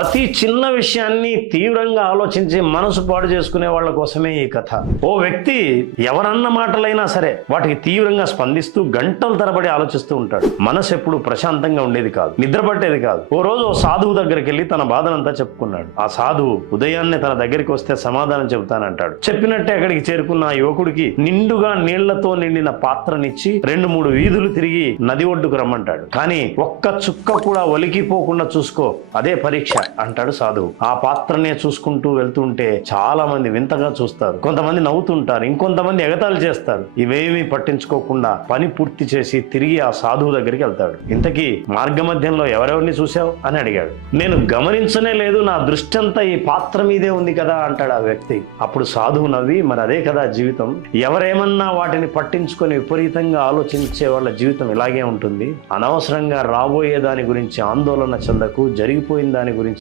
ప్రతి చిన్న విషయాన్ని తీవ్రంగా ఆలోచించి మనసు పాడు చేసుకునే వాళ్ళ కోసమే ఈ కథ. ఓ వ్యక్తి ఎవరన్న మాటలైనా సరే వాటికి తీవ్రంగా స్పందిస్తూ గంటల తరబడి ఆలోచిస్తూ ఉంటాడు. మనసు ఎప్పుడు ప్రశాంతంగా ఉండేది కాదు. నిద్ర పట్టేది కాదు. ఓ రోజు ఓ సాధువు దగ్గరికి వెళ్ళి తన బాధనంతా చెప్పుకున్నాడు. ఆ సాధువు ఉదయాన్నే తన దగ్గరికి వస్తే సమాధానం చెబుతానంటాడు. చెప్పినట్టే అక్కడికి చేరుకున్న ఆ యువకుడికి నిండుగా నీళ్ళతో నిండిన పాత్రనిచ్చి రెండు మూడు వీధులు తిరిగి నది ఒడ్డుకు రమ్మంటాడు. కానీ ఒక్క చుక్క కూడా ఒలికిపోకుండా చూసుకో అదే పరీక్ష. అంటాడు సాధువు. ఆ పాత్రనే చూసుకుంటూ వెళ్తుంటే చాలా మంది వింతగా చూస్తారు. కొంతమంది నవ్వుతుంటారు. ఇంకొంతమంది ఎగతాళి చేస్తారు. ఇవేమీ పట్టించుకోకుండా పని పూర్తి చేసి తిరిగి ఆ సాధువు దగ్గరికి వెళ్తాడు. ఇంతకీ మార్గమధ్యంలో ఎవరెవరిని చూసావు అని అడిగాడు. నేను గమనించనే లేదు నా దృష్టి అంతా ఈ పాత్ర మీదే ఉంది కదా అంటాడు ఆ వ్యక్తి. అప్పుడు సాధువు నవ్వి మరి అదే కదా జీవితం? ఎవరేమన్నా వాటిని పట్టించుకొని విపరీతంగా ఆలోచించే వాళ్ళ జీవితం ఇలాగే ఉంటుంది. అనవసరంగా రాబోయే దాని గురించి ఆందోళన చెందకు జరిగిపోయిన దాని గురించి